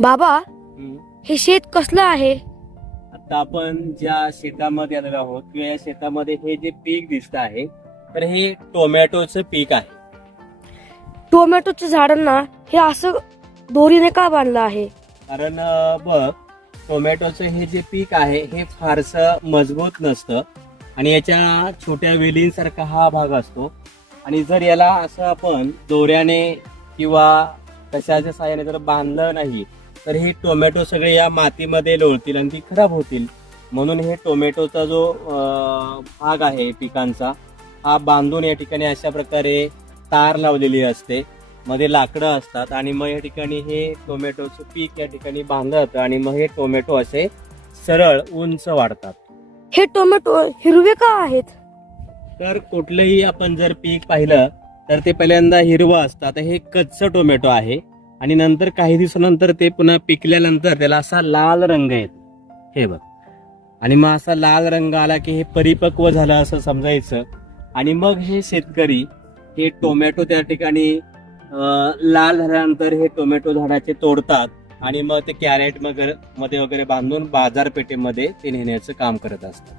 बाबा. हे शेत कसलं आहे? आता आपण ज्या शेतामध्ये आलेलो आहोत किंवा या शेतामध्ये हे जे पीक दिसत आहे तर हे टोमॅटोचं पीक आहे. टोमॅटोच्या झाडांना हे असं दोरीने का बांधलं आहे? कारण अं, बघ टोमॅटोचं हे जे पीक आहे हे फारसं मजबूत नसतं. आणि याच्या छोट्या वेलींसारखा हा भाग असतो. आणि जर याला असं आपण दोऱ्याने किंवा कशाच्या साहाय्याने जर बांधलं नाही तर हे टोमॅटो सगळे या मातीमध्ये लोळतील आणि ती खराब होतील. म्हणून हे टोमॅटोचा जो भाग आहे पिकांचा हा बांधून या ठिकाणी अशा प्रकारे तार लावलेली असते. मध्ये लाकडं असतात आणि मग या ठिकाणी हे टोमॅटोचं पीक या ठिकाणी बांधलं जातं आणि मग हे टोमॅटो असे सरळ उंच वाढतात. हे टोमॅटो हिरवे का आहेत? तर कुठलंही आपण जर पीक पाहिलं तर ते पहिल्यांदा हिरवं असतं. आता हे कच्चं टोमॅटो आहे. आणि नंतर काही दिवसानंतर ते पुन्हा पिकल्यानंतर त्याला असा लाल रंग येतो. हे बघ. आणि मग असा लाल रंग आला की हे परिपक्व झालं असं समजायचं. आणि मग हे शेतकरी हे टोमॅटो त्या ठिकाणी लाल झाल्यानंतर हे टोमॅटो झाडाचे तोडतात आणि मग ते कॅरेट वगैरे मध्ये वगैरे बांधून बाजारपेठेमध्ये ते नेण्याचं काम करत असतात.